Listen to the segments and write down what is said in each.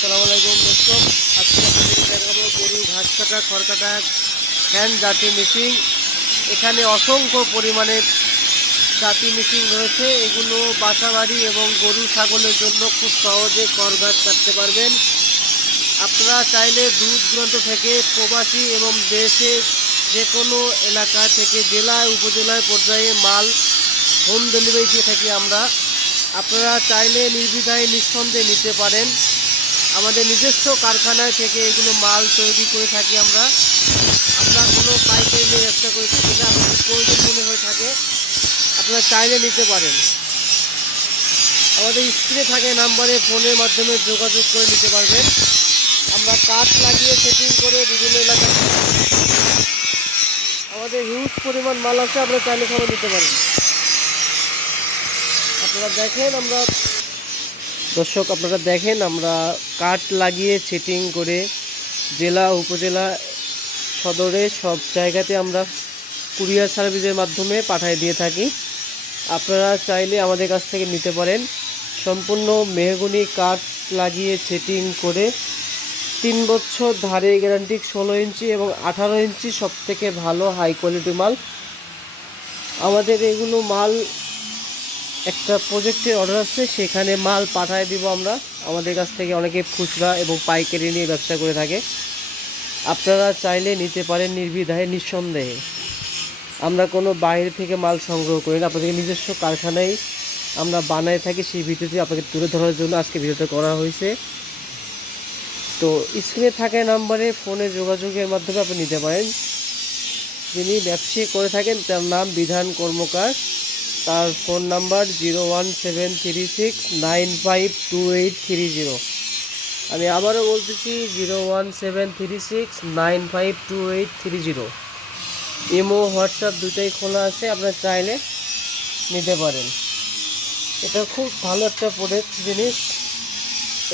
আসসালামু আলাইকুম দর্শক, আজকে আপনাদের দেখাবো গরু ঘাস কাটা, খড় কাটা হ্যান্ড জাতি মেশিন এখানে অসংখ্য পরিমাণের জাতি মেশিন রয়েছে। এগুলো বাসাবাড়ি এবং গরু ছাগলের জন্য খুব সহজে খড় ঘাস কাটতে পারবেন। আপনারা চাইলে দূর দূরান্ত থেকে প্রবাসী এবং দেশে যে কোনো এলাকা থেকে জেলায় উপজেলায় পর্যায়ে মাল হোম ডেলিভারি দিয়ে থাকি আমরা। আপনারা চাইলে নির্বিধায় নিঃসন্দেহে নিতে পারেন। আমাদের নিজস্ব কারখানায় থেকে এগুলো মাল তৈরি করে থাকি আমরা। আপনার কোনো পাইকারি ব্যবসা করে থাকি না প্রয়োজন মনে হয়ে থাকে। আপনারা চাইলে নিতে পারেন। আমাদের স্ক্রিনে থাকে নাম্বারে ফোনের মাধ্যমে যোগাযোগ করে নিতে পারবেন। আমরা কাঠ লাগিয়ে সেটিং করে বিভিন্ন এলাকায় আমাদের হিউজ পরিমাণ মাল আছে আপনারা চাইলে সবাই নিতে পারেন। আপনারা দেখেন আমরা দর্শক, আপনারা দেখেন, আমরা কাঠ লাগিয়ে সেটিং করে জেলা, উপজেলা সদরে সব জায়গাতে আমরা কুরিয়ার সার্ভিসের মাধ্যমে পাঠিয়ে দিয়ে থাকি। আপনারা চাইলে আমাদের কাছ থেকে নিতে পারেন। সম্পূর্ণ মেহগুনি কাঠ লাগিয়ে সেটিং করে তিন বছর ধারে গ্যারান্টি ষোলো ইঞ্চি এবং আঠারো ইঞ্চি সব থেকে ভালো হাই কোয়ালিটি মাল। আমাদের এগুলো মাল একটা প্রজেক্টের অর্ডার আছে সেখানে মাল পাঠায় দিব আমরা। আমাদের কাছ থেকে অনেকে খুচরা এবং পাইকারি নিয়ে ব্যবসা করে থাকে। আপনারা চাইলে নিতে পারেন নির্বিধায়, নিঃসন্দেহে। আমরা কোনো বাইরে থেকে মাল সংগ্রহ করি না আপনাদের নিজস্ব কারখানায় আমরা বানায় থাকি, সেই ভিডিওটি আপনাকে তুলে ধরার জন্য আজকে ভিডিওটা করা হয়েছে। তো স্ক্রিনে থাকা নাম্বারে ফোনে যোগাযোগের মাধ্যমে আপনি নিতে পারেন। যিনি ব্যবসায়ী করে থাকেন, তার নাম বিধান কর্মকার। তার phone number zero one seven three six nine five two eight three zero. আমি আবারও বলতেছি zero one seven three six nine five two eight three zero. Imo, WhatsApp দুটাই খোলা আছে, আপনার চাইলে নিতে পারেন। এটা খুব ভালো একটা প্রোডাক্ট জিনিস।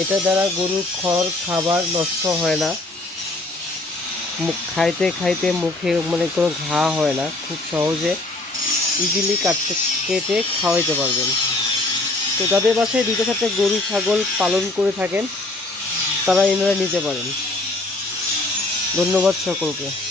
এটা দ্বারা গরুর খড়, খাবার নষ্ট হয় না। খাইতে খাইতে মুখে মানে কোনো ঘা হয় না, খুব সহজে। ইজিলি কাটতে, কেটে খাওয়াইতে পারবেন। তো যাদের বাসায় দুটো সাথে গরু, ছাগল পালন করে থাকেন, তারা এনারা নিতে পারেন। ধন্যবাদ সকলকে।